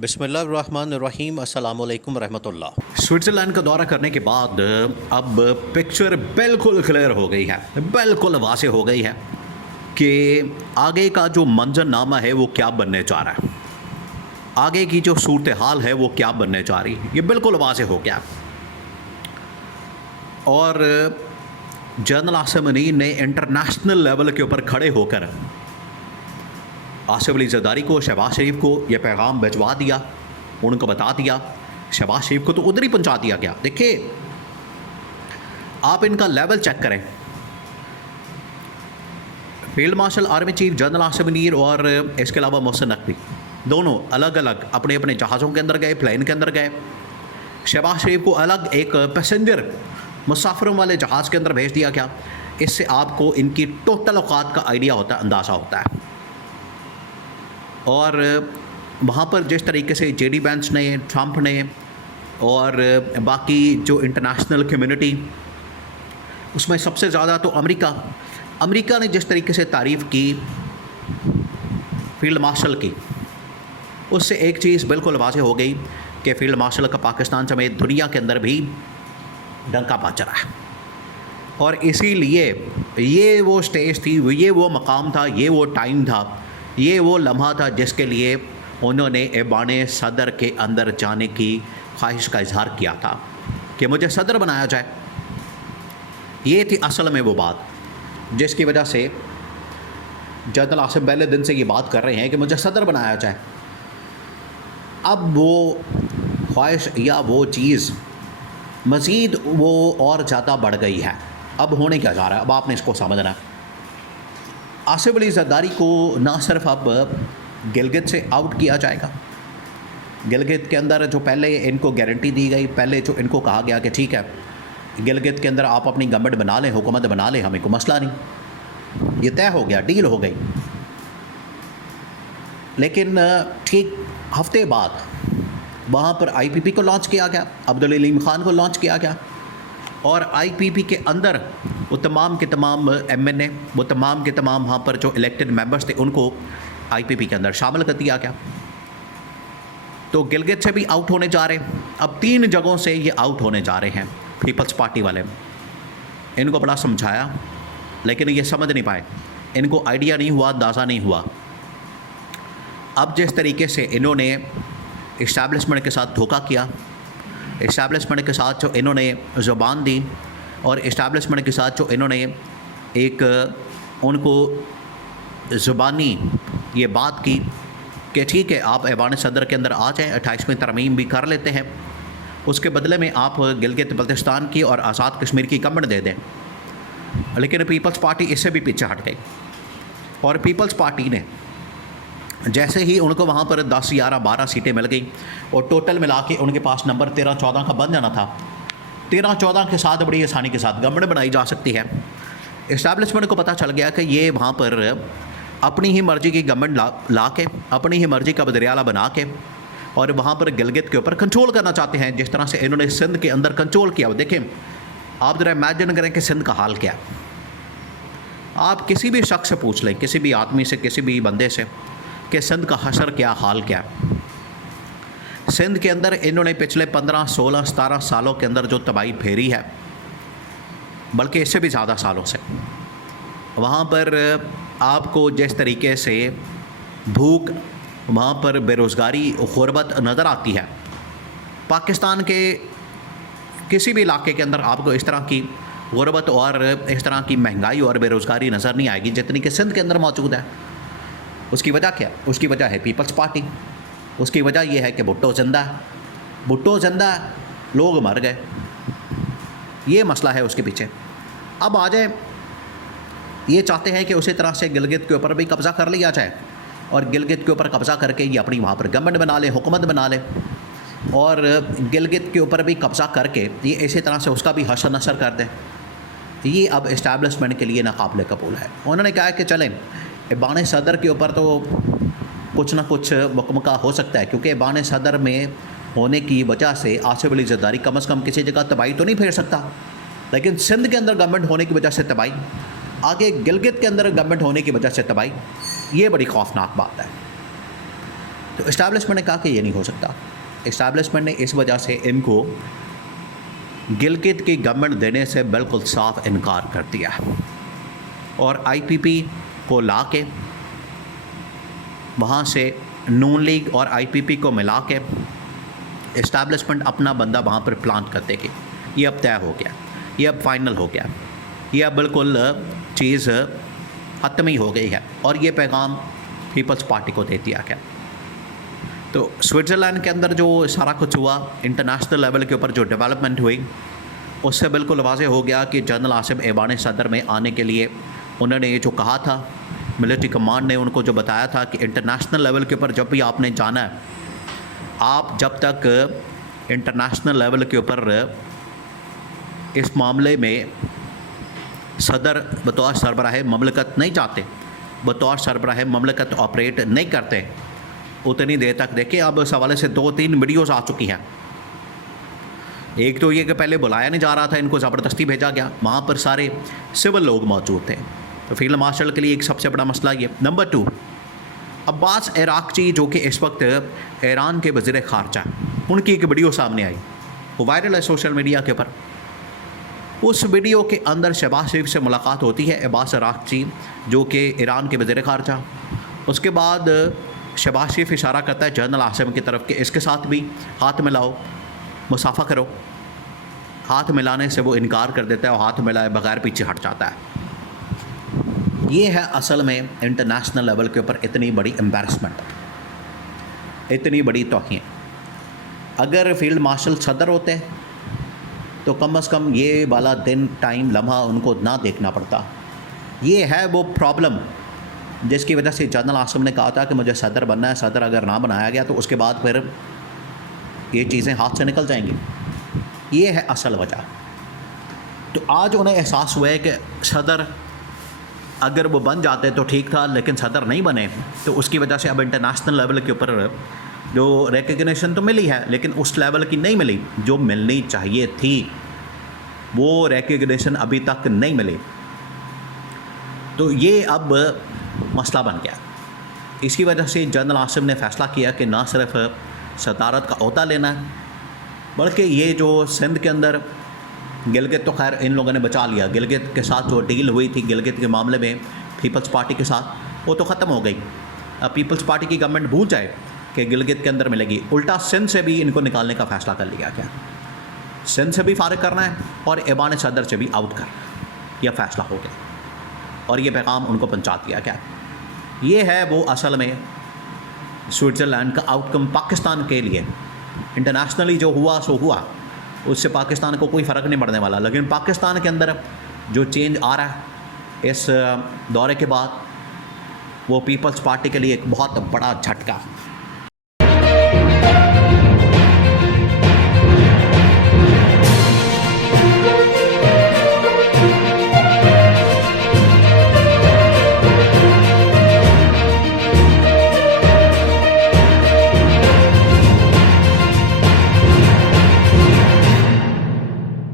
बिस्मिल्लाहिर्रहमानिर्रहीम अस्सलामुअलैकुम रहमतुल्लाह। स्विट्ज़रलैंड का दौरा करने के बाद अब पिक्चर बिल्कुल क्लियर हो गई है, बिल्कुल वाज़ेह हो गई है कि आगे का जो मंजरनामा है वो क्या बनने जा रहा है, आगे की जो सूरत हाल है वो क्या बनने जा रही है, ये बिल्कुल वाज़ेह हो गया। और जनरल आसिम मुनीर ने इंटरनेशनल लेवल के ऊपर खड़े होकर आसिफ अली ज़रदारी को, शहबाज शरीफ को यह पैगाम भिजवा दिया, उनको बता दिया। शहबाज शरीफ को तो उधर ही पहुंचा दिया गया। देखिए, आप इनका लेवल चेक करें। Field marshal army chief general Asif Munir और इसके अलावा मोहसिन नकवी दोनों अलग अलग अपने अपने जहाज़ों के अंदर गए, प्लेन के अंदर गए। शहबाज शरीफ को अलग एक पैसेंजर मुसाफिरों वाले जहाज़ के अंदर भेज दिया गया। इससे आपको इनकी टोटल औकात का आइडिया होता है, अंदाज़ा होता है। और वहाँ पर जिस तरीके से जेडी वेंस ने, ट्रंप ने और बाकी जो इंटरनेशनल कम्युनिटी, उसमें सबसे ज़्यादा तो अमेरिका ने जिस तरीके से तारीफ़ की फील्ड मार्शल की, उससे एक चीज़ बिल्कुल वाज़ेह हो गई कि फील्ड मार्शल का पाकिस्तान समेत दुनिया के अंदर भी डंका बज रहा है। और इसीलिए ये वो स्टेज थी, ये वो मकाम था, ये वो टाइम था, ये वो लम्हा था जिसके लिए उन्होंने ऐवान सदर के अंदर जाने की ख्वाहिश का इजहार किया था कि मुझे सदर बनाया जाए। ये थी असल में वो बात जिसकी वजह से जनरल आसिम पहले दिन से ये बात कर रहे हैं कि मुझे सदर बनाया जाए। अब वो ख्वाहिश या वो चीज़ मज़ीद वो और ज़्यादा बढ़ गई है। अब होने क्या जा रहा है, अब आपने इसको समझना है। आसिफ अली ज़रदारी को ना सिर्फ अब गिलगित से आउट किया जाएगा, गिलगित के अंदर जो पहले इनको गारंटी दी गई, पहले जो इनको कहा गया कि ठीक है गिलगित के अंदर आप अपनी गवर्नमेंट बना लें, हुकूमत बना लें, हमें कोई मसला नहीं, ये तय हो गया, डील हो गई। लेकिन ठीक हफ्ते बाद वहाँ पर आईपीपी को लॉन्च किया गया, अब्दुल अलीम ख़ान को लॉन्च किया गया। और आईपीपी के अंदर वो तमाम के तमाम एमएनए, वो तमाम के तमाम वहाँ पर जो इलेक्टेड मेंबर्स थे उनको आईपीपी के अंदर शामिल कर दिया गया। तो गिलगित से भी आउट होने जा रहे हैं। अब 3 जगहों से ये आउट होने जा रहे हैं पीपल्स पार्टी वाले। इनको बड़ा समझाया लेकिन ये समझ नहीं पाए, इनको आइडिया नहीं हुआ, अंदाज़ा नहीं हुआ। अब जिस तरीके से इन्होंने इस्टेब्लिशमेंट के साथ धोखा किया, इस्टेब्लिशमेंट के साथ जो इन्होंने ज़ुबान दी और इस्टेब्लिशमेंट के साथ जो इन्होंने एक उनको ज़ुबानी ये बात की कि ठीक है आप ऐवान सदर के अंदर आ जाएँ, 28वीं तरमीम भी कर लेते हैं, उसके बदले में आप गिलगित बल्तिस्तान की और आज़ाद कश्मीर की गवर्नमेंट दे दें। लेकिन पीपल्स पार्टी इससे भी पीछे हट गई। और पीपल्स पार्टी ने जैसे ही उनको वहाँ पर 10, 11, 12 सीटें मिल गई और टोटल मिला के उनके पास नंबर 13, 14 का बन जाना था। 13, 14 के साथ बड़ी आसानी के साथ गवर्नमेंट बनाई जा सकती है। इस्टेब्लिशमेंट को पता चल गया कि ये वहाँ पर अपनी ही मर्ज़ी की गवर्नमेंट ला के, अपनी ही मर्ज़ी का बदरियाला बना के और वहाँ पर गिलगित के ऊपर कंट्रोल करना चाहते हैं, जिस तरह से इन्होंने सिंध के अंदर कंट्रोल किया। देखें, आप ज़रा इमेजिन करें कि सिंध का हाल क्या है। आप किसी भी शख्स से पूछ लें, किसी भी आदमी से, किसी भी बंदे से कि सिंध का हशर क्या, हाल क्या। सिंध के अंदर इन्होंने पिछले 15, 16, 17 सालों के अंदर जो तबाही फेरी है, बल्कि इससे भी ज़्यादा सालों से, वहाँ पर आपको जिस तरीके से भूख, वहाँ पर बेरोज़गारी, गुरबत नज़र आती है, पाकिस्तान के किसी भी इलाके के अंदर आपको इस तरह की गुरबत और इस तरह की महंगाई और बेरोज़गारी नज़र नहीं आएगी जितनी कि सिंध के अंदर मौजूद है। उसकी वजह क्या? उसकी वजह है पीपल्स पार्टी। उसकी वजह यह है कि भुट्टो ज़िंदा है, भुट्टो ज़िंदा है, लोग मर गए, ये मसला है उसके पीछे। अब आ जाए, ये चाहते हैं कि उसी तरह से गिलगित के ऊपर भी कब्ज़ा कर लिया जाए और गिलगित के ऊपर कब्ज़ा करके ये अपनी वहाँ पर गवर्नमेंट बना ले, हुकूमत बना ले और गिलगित के ऊपर भी कब्ज़ा करके ये इसी तरह से उसका भी हशर नशर कर दे। ये अब इस्टेब्लिशमेंट के लिए नाकाबिल कबूल है। उन्होंने कहा कि चलें ऐवान सदर के ऊपर तो कुछ ना कुछ मुकमका हो सकता है, क्योंकि ऐवान सदर में होने की वजह से आसिफ अली ज़रदारी कम से कम किसी जगह तबाही तो नहीं फेर सकता, लेकिन सिंध के अंदर गवर्नमेंट होने की वजह से तबाही, आगे गिलगित के अंदर गवर्नमेंट होने की वजह से तबाही, ये बड़ी खौफनाक बात है। तो इस्टेब्लिशमेंट ने कहा कि ये नहीं हो सकता। इस्टेब्लिशमेंट ने इस वजह से इनको गिलगित की गवर्नमेंट देने से बिल्कुल साफ इनकार कर दिया और आईपीपी को ला के वहाँ से नून लीग और आईपीपी को मिला के इस्टेब्लिशमेंट अपना बंदा वहाँ पर प्लांट कर देगी। ये अब तय हो गया, ये अब फाइनल हो गया, ये अब बिल्कुल चीज़ ख़त्म ही हो गई है और ये पैगाम पीपल्स पार्टी को दे दिया गया। तो स्विट्ज़रलैंड के अंदर जो सारा कुछ हुआ, इंटरनेशनल लेवल के ऊपर जो डेवलपमेंट हुई, उससे बिल्कुल वाज़े हो गया कि जनरल आसिम ऐवान सदर में आने के लिए उन्होंने ये जो कहा था, मिलिट्री कमांड ने उनको जो बताया था कि इंटरनेशनल लेवल के ऊपर जब भी आपने जाना है, आप जब तक इंटरनेशनल लेवल के ऊपर इस मामले में सदर बतौर सरबराह ममलकत नहीं चाहते, बतौर सरबराह ममलकत ऑपरेट नहीं करते, उतनी देर तक देखिए। अब इस हवाले से 2-3 वीडियोज़ आ चुकी हैं। एक तो ये कि पहले बुलाया नहीं जा रहा था, इनको ज़बरदस्ती भेजा गया, वहाँ पर सारे सिविल लोग मौजूद थे। तो फील्ड मार्शल के लिए एक सबसे बड़ा मसला ये। नंबर 2, अब्बास इराक़ची जो कि इस वक्त ईरान के वज़ीर ख़ारजा, उनकी एक वीडियो सामने आई, वो वायरल है सोशल मीडिया के ऊपर। उस वीडियो के अंदर शहबाज शरीफ से मुलाकात होती है अब्बास इराक़ची जो कि ईरान के वज़ीर ख़ारजा। उसके बाद शहबाज शरीफ इशारा करता है जनरल आसिम की तरफ कि इसके साथ भी हाथ मिलाओ, मुसाफा करो। हाथ मिलाने से वो इनकार कर देता है और हाथ मिलाए बगैर पीछे हट जाता है। ये है असल में इंटरनेशनल लेवल के ऊपर इतनी बड़ी एम्बैरसमेंट, इतनी बड़ी तौहीन। अगर फील्ड मार्शल सदर होते तो कम से कम ये वाला दिन, टाइम, लम्हा उनको ना देखना पड़ता। ये है वो प्रॉब्लम जिसकी वजह से जनरल आसिम ने कहा था कि मुझे सदर बनना है, सदर अगर ना बनाया गया तो उसके बाद फिर ये चीज़ें हाथ से निकल जाएंगी। ये है असल वजह। तो आज उन्हें एहसास हुआ है कि सदर अगर वो बन जाते तो ठीक था, लेकिन सदर नहीं बने तो उसकी वजह से अब इंटरनेशनल लेवल के ऊपर जो रिकग्निशन तो मिली है, लेकिन उस लेवल की नहीं मिली जो मिलनी चाहिए थी। वो रिकग्निशन अभी तक नहीं मिली। तो ये अब मसला बन गया। इसकी वजह से जनरल आसिम ने फ़ैसला किया कि ना सिर्फ सदारत का ओहदा लेना है, बल्कि ये जो सिंध के अंदर गिलगित तो खैर इन लोगों ने बचा लिया। गिलगित के साथ जो डील हुई थी गिलगित के मामले में पीपल्स पार्टी के साथ, वो तो ख़त्म हो गई। अब पीपल्स पार्टी की गवर्नमेंट भूल जाए कि गिलगित के अंदर मिलेगी। उल्टा सिंध से भी इनको निकालने का फ़ैसला कर लिया गया। सिंध से भी फारिग करना है और ऐवान सदर से भी आउट करना है। यह फ़ैसला हो गया और ये पैगाम उनको पहुंचा दिया गया। ये है वो असल में स्विट्ज़रलैंड का आउटकम पाकिस्तान के लिए। इंटरनेशनली जो हुआ सो हुआ, उससे पाकिस्तान को कोई फ़र्क नहीं पड़ने वाला, लेकिन पाकिस्तान के अंदर जो चेंज आ रहा है इस दौरे के बाद, वो पीपल्स पार्टी के लिए एक बहुत बड़ा झटका